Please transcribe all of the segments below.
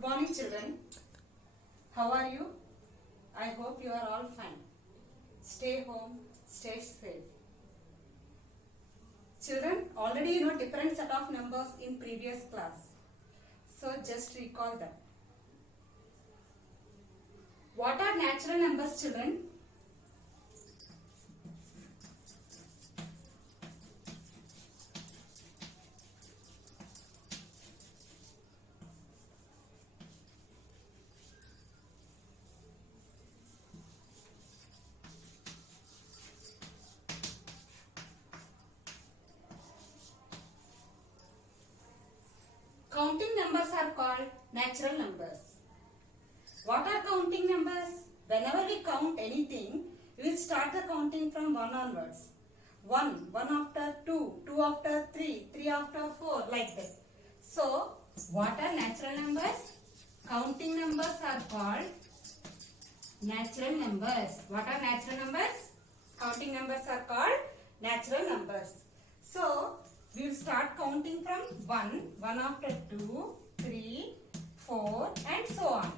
Good morning, children. How are you? I hope you are all fine. Stay home, stay safe. Children, already you know different set of numbers in previous class. So just recall them. What are natural numbers, children? Counting numbers are called natural numbers. What are counting numbers? Whenever we count anything, we will start the counting from 1 onwards. 1 after 2, 2 after 3, 3 after 4, like that. So, what are natural numbers? Counting numbers are called natural numbers. What are natural numbers? Counting numbers are called natural numbers. So, we will start counting from 1, 1 after 2, 3, 4 and so on.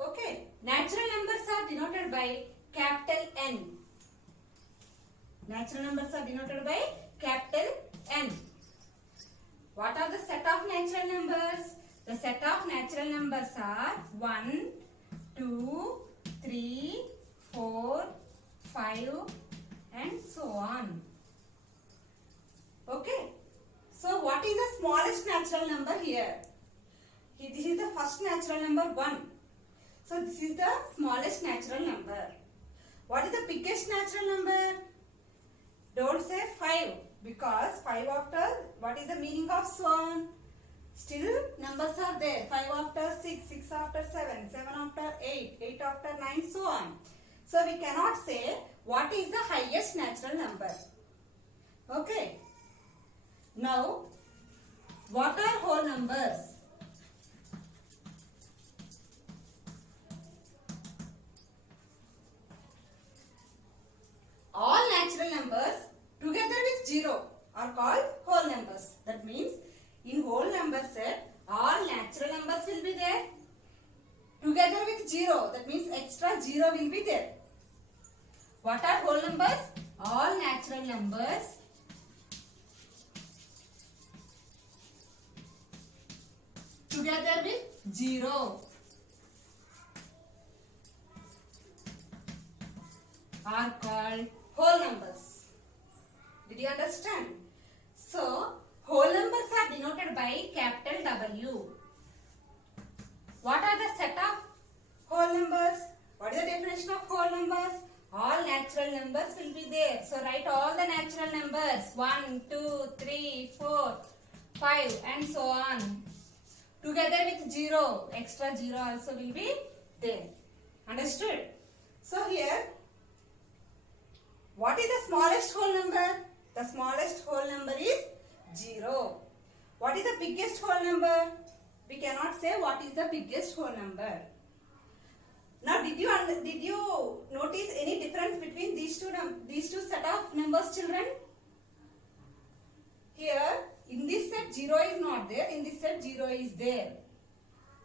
Okay. Natural numbers are denoted by capital N. Natural numbers are denoted by capital N. What are the set of natural numbers? The set of natural numbers are 1, 2, 3, 4, 5 and so on. Okay. So what is the smallest natural number here? This is the first natural number 1. So this is the smallest natural number. What is the biggest natural number? Don't say 5 because 5 after, what is the meaning of so on? Still numbers are there. 5 after 6, 6 after 7, 7 after 8, 8 after 9, so on. So we cannot say what is the highest natural number. Okay. Now, what are whole numbers? All natural numbers together with 0 are called whole numbers. That means in whole number set, all natural numbers will be there together with 0. That means extra 0 will be there. What are whole numbers? All natural numbers together with 0 are called whole numbers. Did you understand? So, whole numbers are denoted by capital W. What are the set of whole numbers? What is the definition of whole numbers? All natural numbers will be there. So, write all the natural numbers 1, 2, 3, 4, 5 and so on. Together with 0, extra 0 also will be there. Understood? So here, what is the smallest whole number? The smallest whole number is 0. What is the biggest whole number? We cannot say what is the biggest whole number. Now, did you notice any difference between these two set of numbers, children? Here, in this set 0 is not there, in this set 0 is there.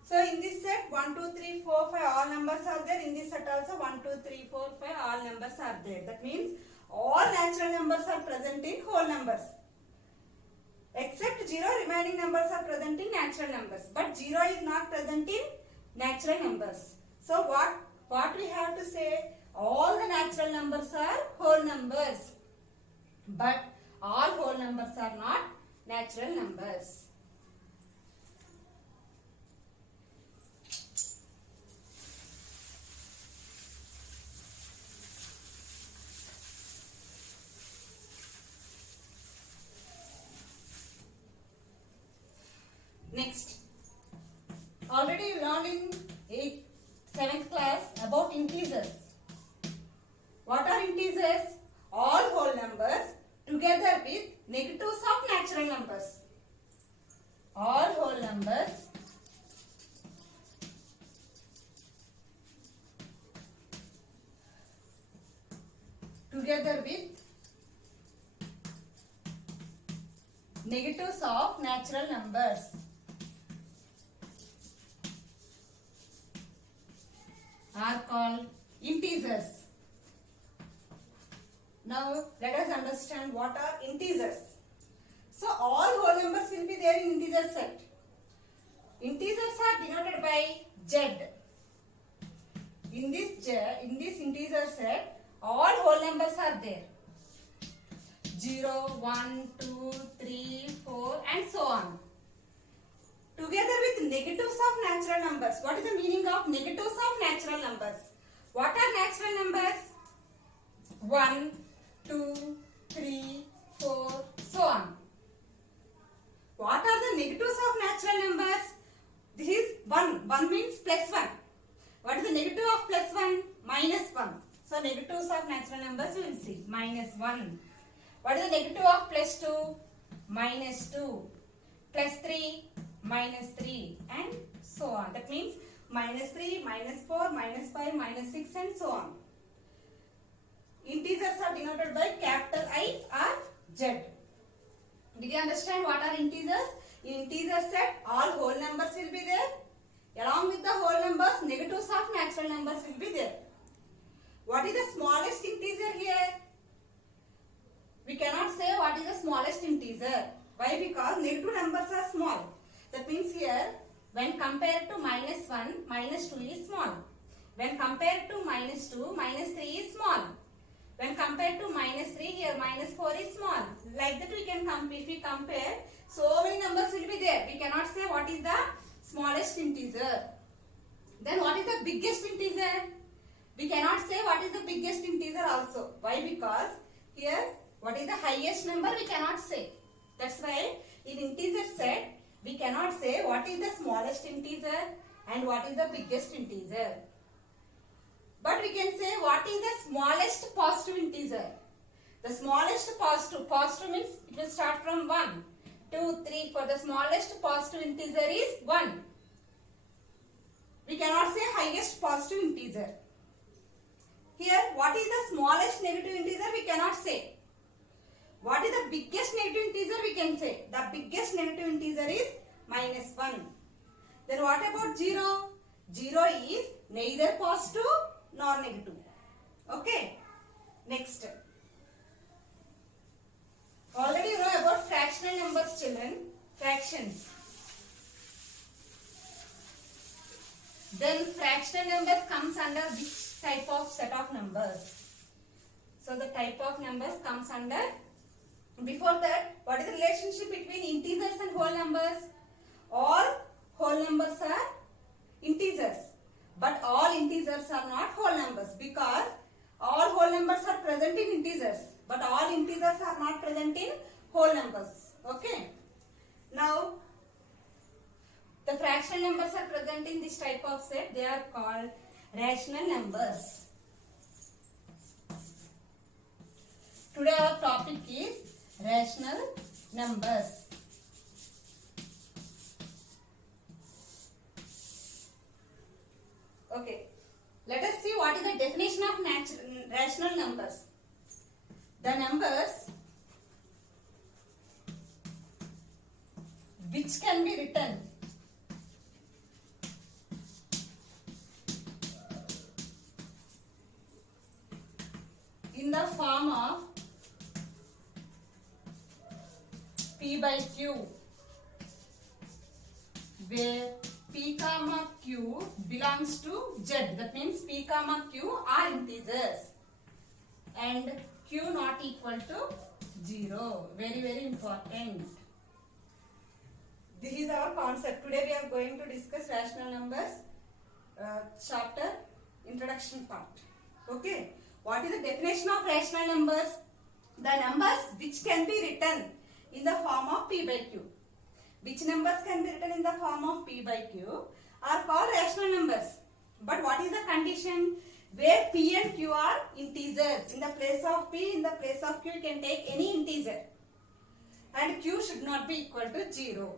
So in this set 1, 2, 3, 4, 5 all numbers are there. In this set also 1, 2, 3, 4, 5 all numbers are there. That means all natural numbers are present in whole numbers. Except 0, remaining numbers are present in natural numbers. But 0 is not present in natural numbers. So what we have to say? All the natural numbers are whole numbers. But all whole numbers are not natural numbers. Next, already learned in 7th class about integers. What are integers? All whole numbers together with negatives of natural numbers. All whole numbers together with negatives of natural numbers. are called integers. Now let us understand what are integers. So all whole numbers will be there in integer set. Integers are denoted by Z. In this integer set, all whole numbers are there. 0, 1, 2, 3, 4 and so on. Together with negatives of natural numbers. What is the meaning of negatives of natural numbers? What are natural numbers? 1, 2, 3, 4, so on. What are the negatives of natural numbers? This is 1. 1 means plus 1. What is the negative of plus 1? Minus 1. So negatives of natural numbers we will see. Minus 1. What is the negative of plus 2? Minus 2. Plus 3? Minus 3 and so on. That means minus 3, minus 4, minus 5, minus 6 and so on. Integers are denoted by capital I or Z. Did you understand what are integers? In integer set, all whole numbers will be there. Along with the whole numbers, negatives of natural numbers will be there. What is the smallest integer here? We cannot say what is the smallest integer. Why? Because negative numbers are small. That means here, when compared to minus 1, minus 2 is small. When compared to minus 2, minus 3 is small. When compared to minus 3, here minus 4 is small. Like that we can compare. If we compare, so many numbers will be there. We cannot say what is the smallest integer. Then what is the biggest integer? We cannot say what is the biggest integer also. Why? Because here, what is the highest number we cannot say. That's why in integer set, we cannot say what is the smallest integer and what is the biggest integer. But we can say what is the smallest positive integer. The smallest positive means it will start from 1, 2, 3. For the smallest positive integer is 1. We cannot say highest positive integer. Here, what is the smallest negative integer? We cannot say. What is the biggest negative integer? We can say. The biggest negative integer is minus 1. Then what about 0? 0 is neither positive nor negative. Okay. Next. Already you know about fractional numbers, children. Fractions. Then fractional numbers comes under which type of set of numbers? So the type of numbers comes under. Before that, what is the relationship between integers and whole numbers? All whole numbers are integers, but all integers are not whole numbers, because all whole numbers are present in integers, but all integers are not present in whole numbers. Okay. Now, the fractional numbers are present in this type of set. They are called rational numbers. Today our topic is rational numbers. Okay, let us see what is the definition of rational numbers. The numbers which can be written in the form of P by Q, where P comma Q belongs to Z. That means P comma Q are integers and Q not equal to 0. Very, very important. This is our concept. Today we are going to discuss rational numbers chapter introduction part. Okay. What is the definition of rational numbers? The numbers which can be written in the form of P by Q. Which numbers can be written in the form of P by Q are called rational numbers. But what is the condition? Where P and Q are integers. In the place of P, in the place of Q, you can take any integer. And Q should not be equal to 0.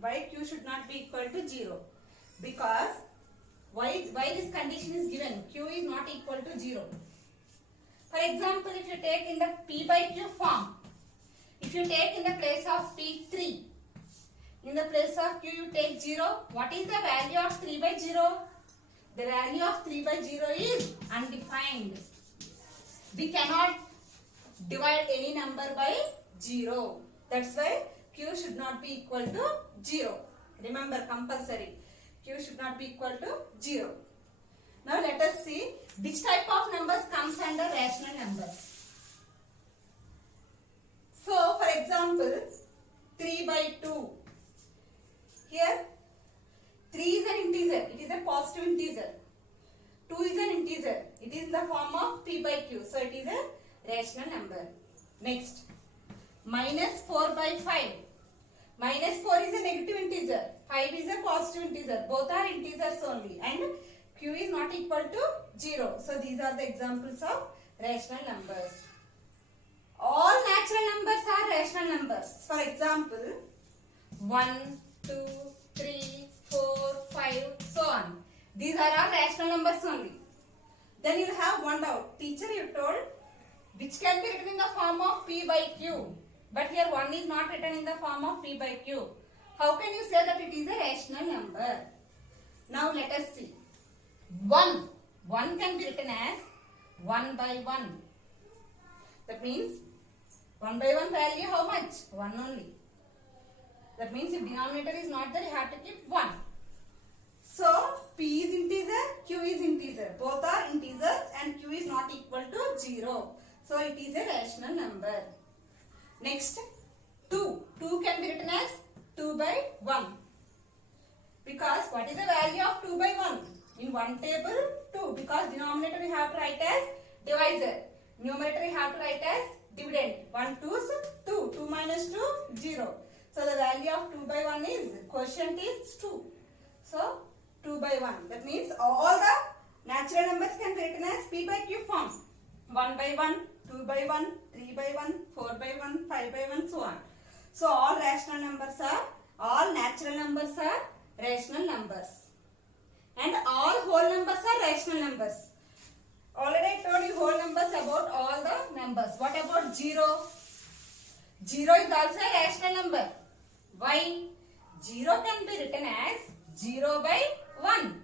Why Q should not be equal to 0? Because why this condition is given? Q is not equal to 0. For example, if you take in the P by Q form, if you take in the place of P 3, in the place of Q you take 0, what is the value of 3 by 0? The value of 3 by 0 is undefined. We cannot divide any number by 0. That's why q should not be equal to 0. Remember, compulsory. Q should not be equal to 0. Now let us see which type of numbers comes under rational numbers. So for example, 3 by 2. Here 3 is an integer. It is a positive integer. 2 is an integer. It is in the form of p by q. So it is a rational number. Next, minus 4 by 5. Minus 4 is a negative integer. 5 is a positive integer. Both are integers only. And q is not equal to 0. So these are the examples of rational numbers. All natural numbers are rational numbers. For example, 1, 2, 3, 4, 5, so on. These are all rational numbers only. Then you have one doubt. Teacher, you told which can be written in the form of p by q. But here 1 is not written in the form of p by q. How can you say that it is a rational number? Now let us see. 1. 1 can be written as 1 by 1. That means 1 by 1 value how much? 1 only. That means if denominator is not there, you have to keep 1. So p is integer, q is integer. Both are integers and q is not equal to 0. So it is a rational number. Next, 2. 2 can be written as 2 by 1. Because what is the value of 2 by 1? In one table, 2. Because denominator we have to write as divisor. Numerator we have to write as dividend. 1 2's 2. 2 minus 2, 0. So the value of 2 by 1 is, quotient is 2. So 2 by 1. That means all the natural numbers can be written as p by q form. 1 by 1, 2 by 1, 3 by 1, 4 by 1, 5 by 1, so on. So all natural numbers are rational numbers. And all whole numbers are rational numbers. Already I told you whole numbers about all the numbers. What about 0? 0 is also a rational number. Why? 0 can be written as 0 by 1.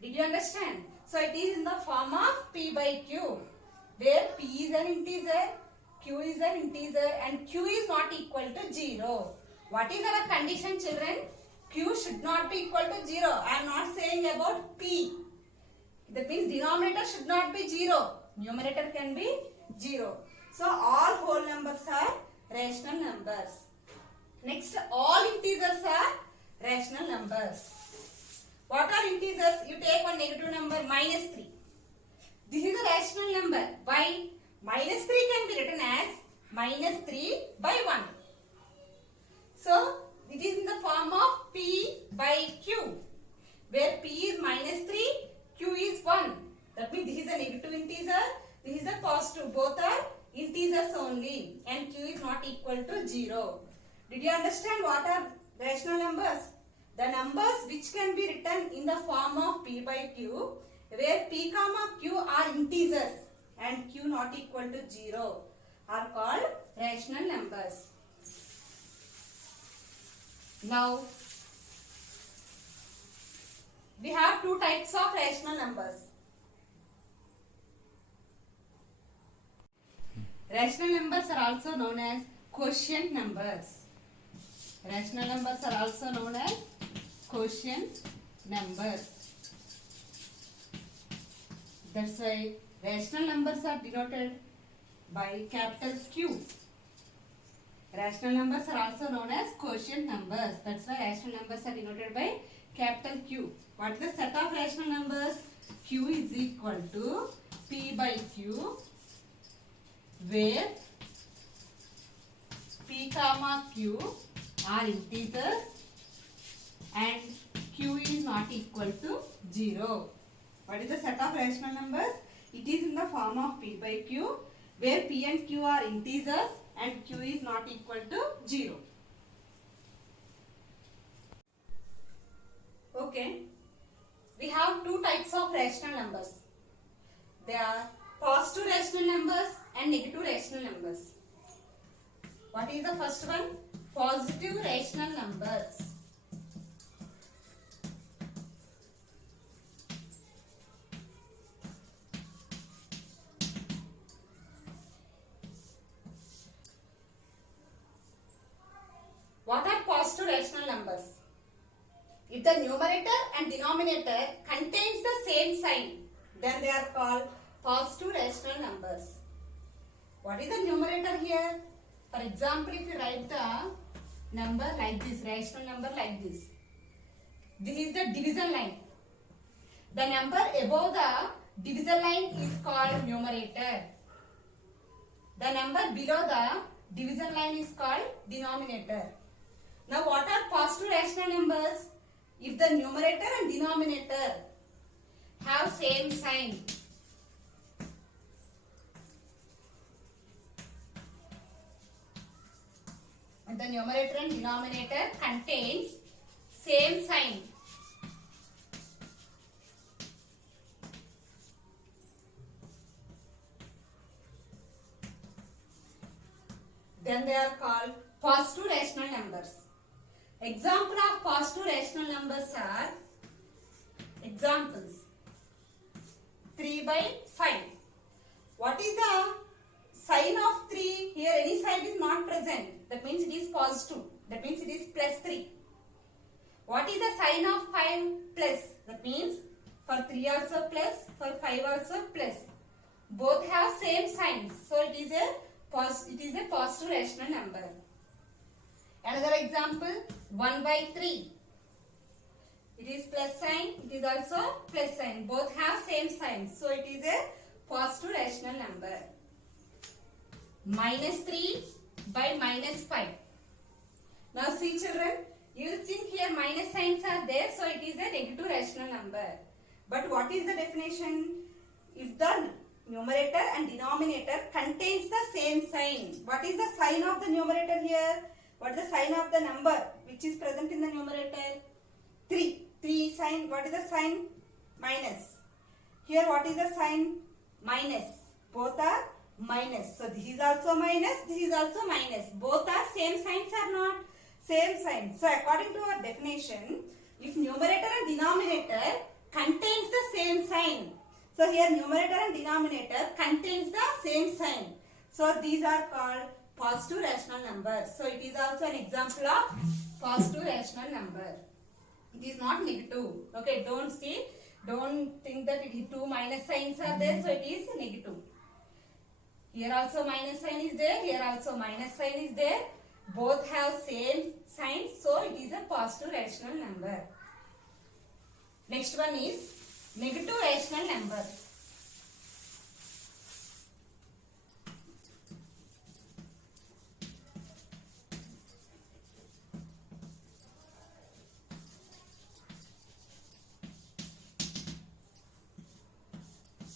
Did you understand? So it is in the form of p by q, where p is an integer, q is an integer, and q is not equal to 0. What is our condition, children? Q should not be equal to 0. I am not saying about p. That means denominator should not be 0. Numerator can be 0. So all whole numbers are rational numbers. Next, all integers are rational numbers. What are integers? You take one negative number, minus 3. This is a rational number. Why? Minus 3 can be written as minus 3 by 1. So, it is in the form of p by q, where p is minus 3, q is 1. That means this is a negative integer, this is a positive. Both are integers only, and q is not equal to 0. Did you understand what are rational numbers? The numbers which can be written in the form of p by q, where p comma q are integers and q not equal to 0, are called rational numbers. Now, we have two types of rational numbers. Rational numbers are also known as quotient numbers. Rational numbers are also known as quotient numbers. That's why rational numbers are denoted by capital Q. Rational numbers are also known as quotient numbers. That's why rational numbers are denoted by capital Q. What is the set of rational numbers? Q is equal to P by Q, where P comma Q are integers and Q is not equal to 0. What is the set of rational numbers? It is in the form of P by Q, where P and Q are integers and Q is not equal to 0. Okay. We have two types of rational numbers. They are positive rational numbers and negative rational numbers. What is the first one? Positive rational numbers. rational numbers. If the numerator and denominator contains the same sign, then they are called positive rational numbers. What is the numerator here? For example, if you write the number like this, rational number like this. This is the division line. The number above the division line is called numerator. The number below the division line is called denominator. Now what are positive rational numbers? If the numerator and denominator have same sign. And the numerator and denominator contains same sign. Then they are called positive rational numbers. Example of positive rational numbers are examples 3 by 5. What is the sign of 3? Here any sign is not present. That means it is positive. That means it is plus 3. What is the sign of 5? Plus. That means for 3 also plus, for 5 also plus. Both have same signs. So it is a positive rational number. Another example 1 by 3. It is plus sign, it is also plus sign. Both have same signs. So it is a positive rational number. Minus 3 by minus 5. Now see children, you think here minus signs are there, so it is a negative rational number. But what is the definition? If the numerator and denominator contains the same sign. What is the sign of the numerator here? What is the sign of the number which is present in the numerator? 3. 3 sign. What is the sign? Minus. Here what is the sign? Minus. Both are minus. So this is also minus. This is also minus. Both are same signs or not? Same sign. So according to our definition, if numerator and denominator contains the same sign. So here numerator and denominator contains the same sign. So these are called positive rational numbers. So it is also an example of positive rational number. It is not negative. Okay, don't think that it is 2 minus signs are there, so it is negative. Here also minus sign is there, here also minus sign is there. Both have same signs, so it is a positive rational number. Next one is negative rational number.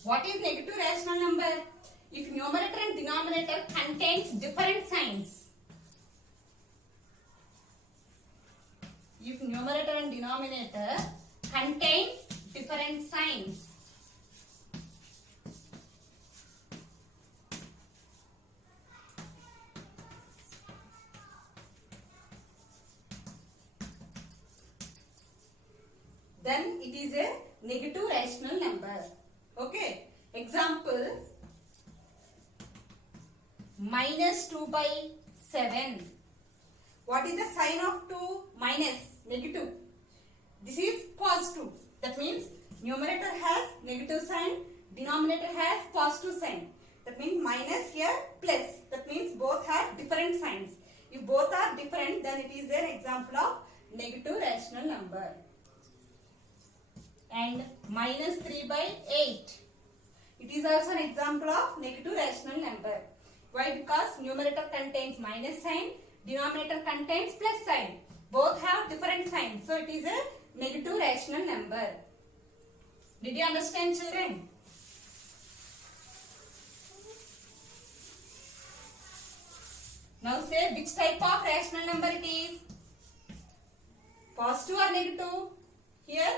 What is negative rational number? If numerator and denominator contains different signs. If numerator and denominator contains different signs. Then it is a negative rational number. Okay. Example minus 2 by 7. What is the sign of 2? Minus, negative. This is positive. That means numerator has negative sign, denominator has positive sign. That means minus here plus. That means both have different signs. If both are different, then it is an example of negative rational number. And minus 3 by 8. It is also an example of negative rational number. Why? Because numerator contains minus sign, denominator contains plus sign. Both have different signs. So it is a negative rational number. Did you understand, children? Now say which type of rational number it is. Positive or negative? Here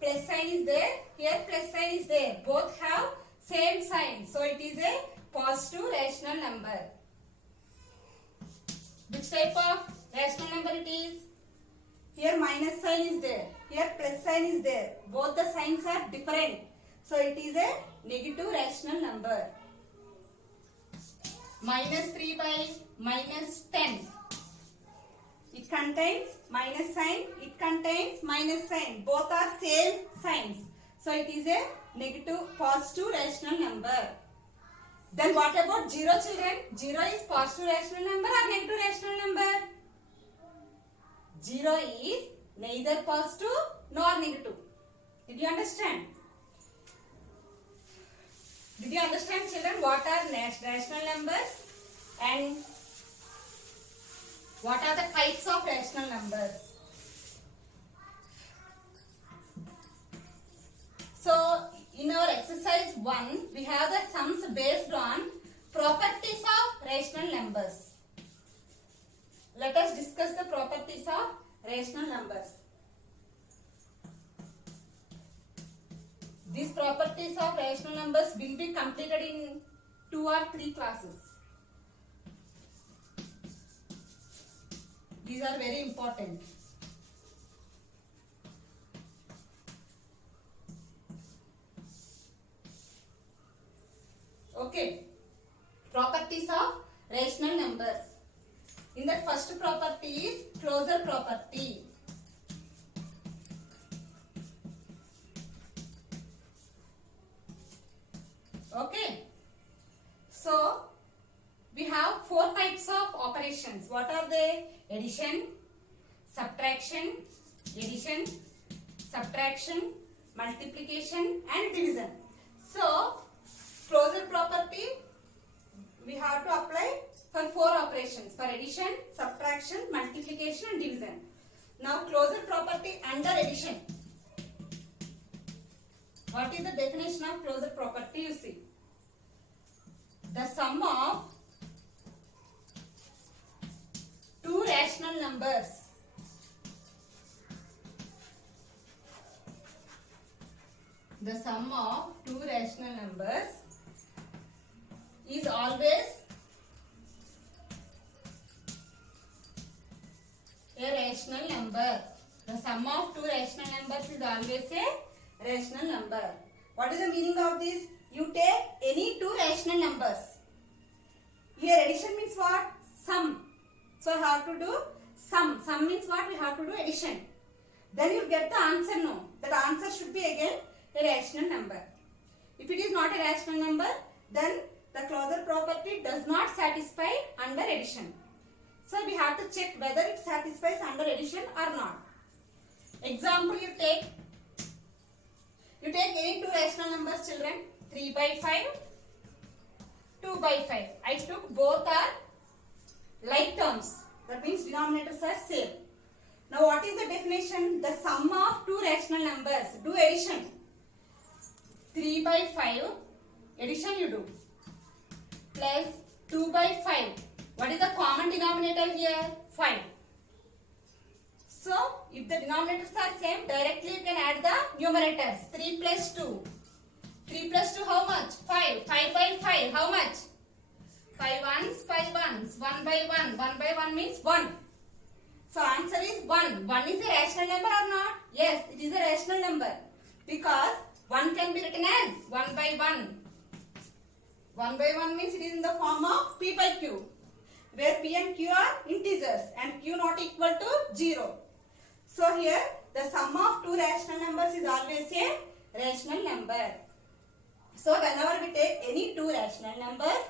plus sign is there, here plus sign is there. Both have same sign. So it is a positive rational number. Which type of rational number it is? Here minus sign is there, here plus sign is there. Both the signs are different. So it is a negative rational number. Minus 3 by minus 10. It contains minus sign, it contains minus sign. Both are same signs. So it is a positive rational number. Then what about 0, children? 0 is positive rational number or negative rational number? 0 is neither positive nor negative. Did you understand? Did you understand, children, what are rational numbers and what are the types of rational numbers? So, in our exercise 1, we have the sums based on properties of rational numbers. Let us discuss the properties of rational numbers. These properties of rational numbers will be completed in 2 or 3 classes. These are very important. Okay. Properties of rational numbers. In that first property is closure property. Okay. So, we have 4 types of operations. What are they? Addition, subtraction, multiplication and division. So, closure property we have to apply for 4 operations, for addition, subtraction, multiplication and division. Now, closure property under addition. What is the definition of closure property? You see, the sum of 2 rational numbers is always a rational number. The sum of 2 rational numbers is always a rational number. What is the meaning of this? You take any 2 rational numbers. Here addition means what? Sum. So I have to do sum. Sum means what? We have to do addition. Then you get the answer. No. That answer should be again a rational number. If it is not a rational number, then the closure property does not satisfy under addition. So we have to check whether it satisfies under addition or not. Example, you take any 2 rational numbers, children. 3 by 5, 2 by 5. I took both are like terms. That means denominators are same. Now what is the definition? The sum of 2 rational numbers. Do addition. 3 by 5. Addition you do. Plus 2 by 5. What is the common denominator here? 5. So, if the denominators are same, directly you can add the numerators. 3 plus 2. 3 plus 2 how much? 5. 5 by 5 how much? 5 ones, 5 ones. 1 by 1. 1 by 1 means 1. So, answer is 1. 1 is a rational number or not? Yes, it is a rational number. Because 1 can be written as 1 by 1. 1 by 1 means it is in the form of P by Q, where P and Q are integers and Q not equal to 0. So here the sum of 2 rational numbers is always a rational number. So whenever we take any 2 rational numbers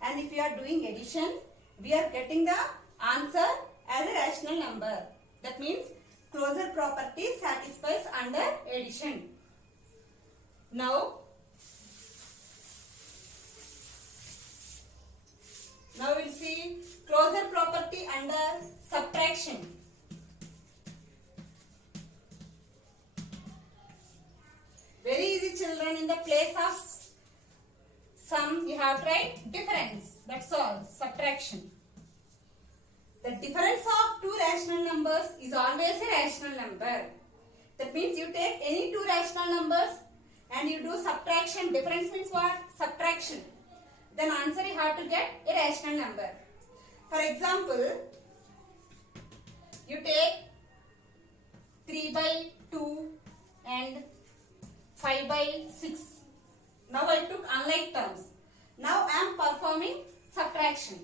and if we are doing addition, we are getting the answer as a rational number. That means closure property satisfies under addition. Now we'll see closure property under subtraction. Very easy, children. In the place of sum, you have to write difference. That's all. Subtraction. The difference of 2 rational numbers is always a rational number. That means you take any 2 rational numbers and you do subtraction. Difference means what? Subtraction. Then answer you have to get a rational number. For example, you take 3 by 2 and 5 by 6. Now I took unlike terms. Now I am performing subtraction.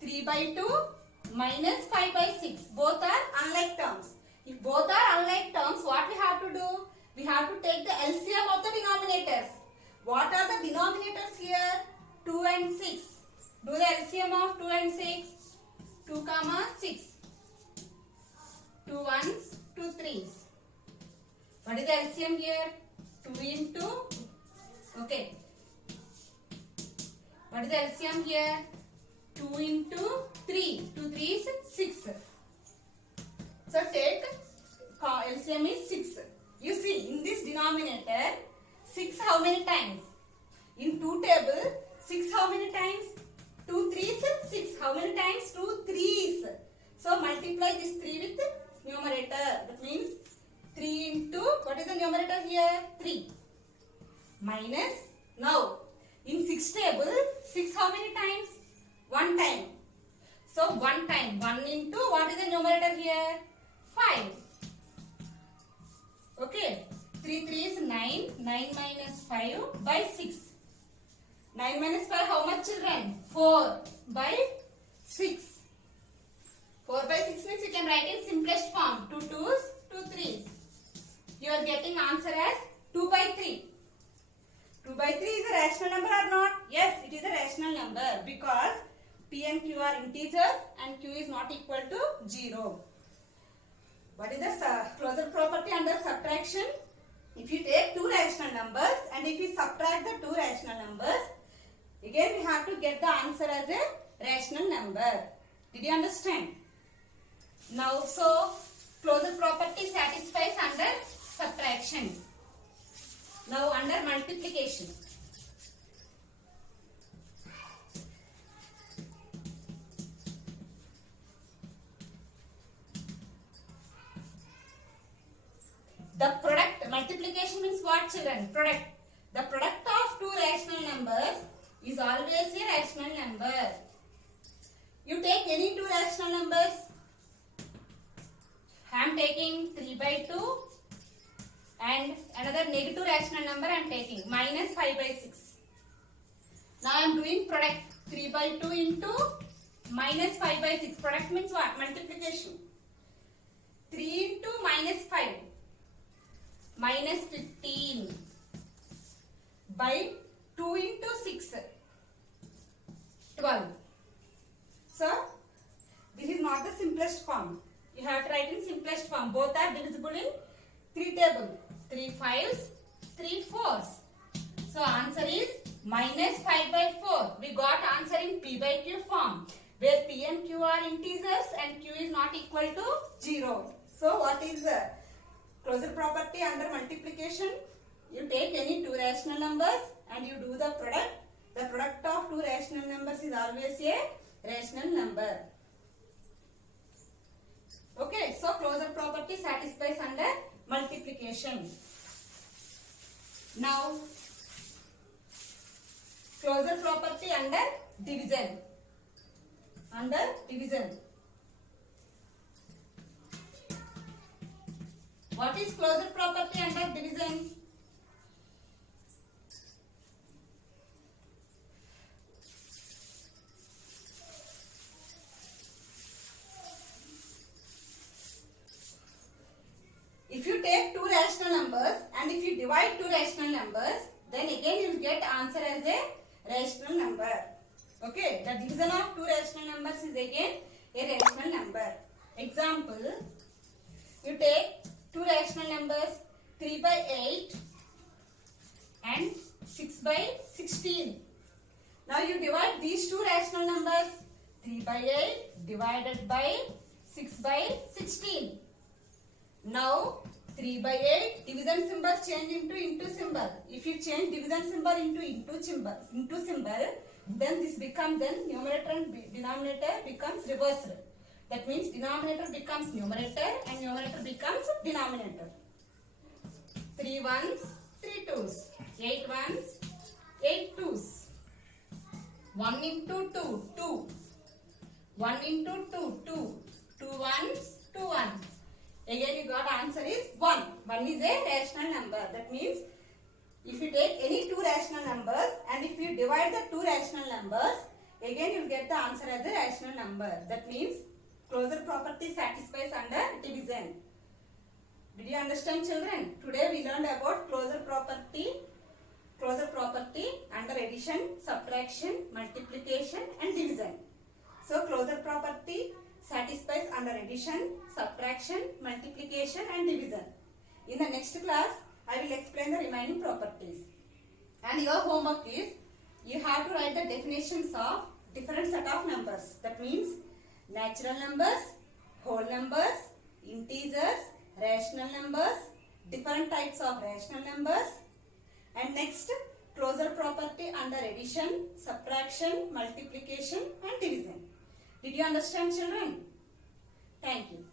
3 by 2 minus 5 by by 6. Both are unlike terms. If both are unlike terms, what we have to do? We have to take the LCM of the denominators. What are the denominators here? 2 and 6. Do the LCM of 2 and 6. 2 comma 6. 2 ones, 2 threes. What is the LCM here? 2 into, okay. What is the LCM here? 2 into 3. 2 3s 6. So take LCM is 6. You see in this denominator 6 how many times? In 2 table 6 how many times? 2 3s 6. How many times? 2 3s. So multiply this 3 with numerator. That means 3 into, what is the numerator here? 3. Minus, now in 6 table 6 how many times? 1 time. So 1 time. 1 into, what is the numerator here? 5. Okay. 3 3 is 9. 9 minus 5 by 6. 9 minus 5 how much children? 4 by 6. 4 by 6 means you can write in simplest form. 2 2s, 2 3s. You are getting answer as 2 by 3. 2 by 3 is a rational number or not? Yes, it is a rational number because P and Q are integers and Q is not equal to 0. What is the closure property under subtraction? If you take two rational numbers and if you subtract the two rational numbers, again we have to get the answer as a rational number. Did you understand? Now, so closure property satisfies under subtraction. Now under multiplication. The product, multiplication means what children? Product. The product of two rational numbers is always a rational number. You take any two rational numbers. I am taking 3 by 2 and another negative rational number I am taking minus 5 by 6. Now I am doing product 3 by 2 into minus 5 by 6. Product means what? Multiplication. 3 into minus 5. Minus 15 by 2 into 6, 12. So, this is not the simplest form. You have to write in simplest form. Both are divisible in 3 table. 3 5s, 3 4s. So, answer is minus 5 by 4. We got answer in P by Q form, where P and Q are integers and Q is not equal to 0. So, what is the closure property under multiplication? You take any two rational numbers and you do the product. The product of two rational numbers is always a rational number. Okay, so closure property satisfies under multiplication. Now, closure property under division. Under division. What is closure property under division? If you take two rational numbers and if you divide two rational numbers, then again you will get answer as a rational number. Okay, the division of two rational numbers is again a rational number. Example, you take two rational numbers 3 by 8 and 6 by 16. Now you divide these two rational numbers 3 by 8 divided by 6 by 16. Now 3 by 8 division symbol change into symbol. If you change division symbol into symbol, then this becomes, then numerator and denominator becomes reversed. That means denominator becomes numerator and numerator becomes denominator. 3 ones, 3 twos. 8 ones, 8 twos. 1 into 2, 2. 1 into 2, 2. 2 ones, 2 ones. Again you got answer is 1. 1 is a rational number. That means if you take any two rational numbers and if you divide the two rational numbers, again you will get the answer as a rational number. That means Closure property satisfies under division. Did you understand, children? Today we learned about closure property under addition, subtraction, multiplication and division. So closure property satisfies under addition, subtraction, multiplication and division. In the next class, I will explain the remaining properties. And your homework is, you have to write the definitions of different set of numbers. That means natural numbers, whole numbers, integers, rational numbers, different types of rational numbers. And next, closure property under addition, subtraction, multiplication and division. Did you understand, children? Thank you.